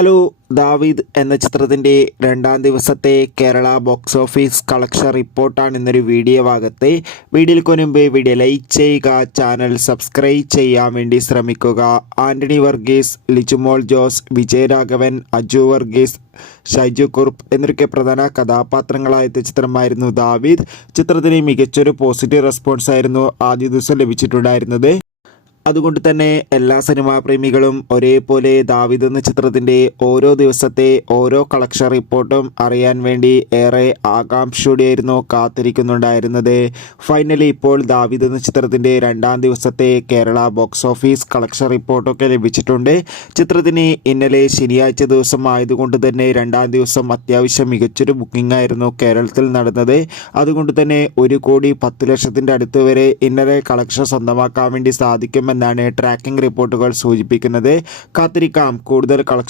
Hello. ദാവീദ് എന്ന ചിത്രത്തിൻ്റെ രണ്ടാം ദിവസത്തെ കേരള ബോക്സ് ഓഫീസ് കളക്ഷൻ റിപ്പോർട്ടാണ് ഇന്നൊരു വീഡിയോ ഭാഗത്ത്. വീഡിയോയ്ക്ക് മുൻപ് വീഡിയോ ലൈക്ക് ചെയ്യുക, ചാനൽ സബ്സ്ക്രൈബ് ചെയ്യാൻ വേണ്ടി ശ്രമിക്കുക. ആൻ്റണി വർഗീസ്, ലിജുമോൾ ജോസ്, വിജയരാഘവൻ, അജു വർഗീസ്, ഷൈജു കുറുപ്പ് എന്നൊക്കെ പ്രധാന കഥാപാത്രങ്ങളായ ചിത്രമായിരുന്നു ദാവീദ്. ചിത്രത്തിന് മികച്ചൊരു പോസിറ്റീവ് റെസ്പോൺസ് ആയിരുന്നു ആദ്യ ദിവസം ലഭിച്ചിട്ടുണ്ടായിരുന്നത്. അതുകൊണ്ട് തന്നെ എല്ലാ സിനിമാ പ്രേമികളും ഒരേപോലെ ദാവീദ് എന്ന ചിത്രത്തിൻ്റെ ഓരോ ദിവസത്തെ ഓരോ കളക്ഷൻ റിപ്പോർട്ടും അറിയാൻ വേണ്ടി ഏറെ ആകാംക്ഷയോടെയായിരുന്നു കാത്തിരിക്കുന്നുണ്ടായിരുന്നത്. ഫൈനലി ഇപ്പോൾ ദാവീദ് എന്ന ചിത്രത്തിൻ്റെ രണ്ടാം ദിവസത്തെ കേരള ബോക്സ് ഓഫീസ് കളക്ഷൻ റിപ്പോർട്ടൊക്കെ ലഭിച്ചിട്ടുണ്ട്. ചിത്രത്തിന് ഇന്നലെ ശനിയാഴ്ച ദിവസം ആയതുകൊണ്ട് തന്നെ രണ്ടാം ദിവസം അത്യാവശ്യം മികച്ചൊരു ബുക്കിംഗ് ആയിരുന്നു കേരളത്തിൽ നടന്നത്. അതുകൊണ്ട് തന്നെ 1,10,00,000 അടുത്ത് വരെ ഇന്നലെ കളക്ഷൻ സ്വന്തമാക്കാൻ വേണ്ടി സാധിക്കും എന്നാണ് ട്രാക്കിംഗ് റിപ്പോർട്ടുകൾ സൂചിപ്പിക്കുന്നത്. കാത്തിരിക്കാം കൂടുതൽ കളക്ഷൻ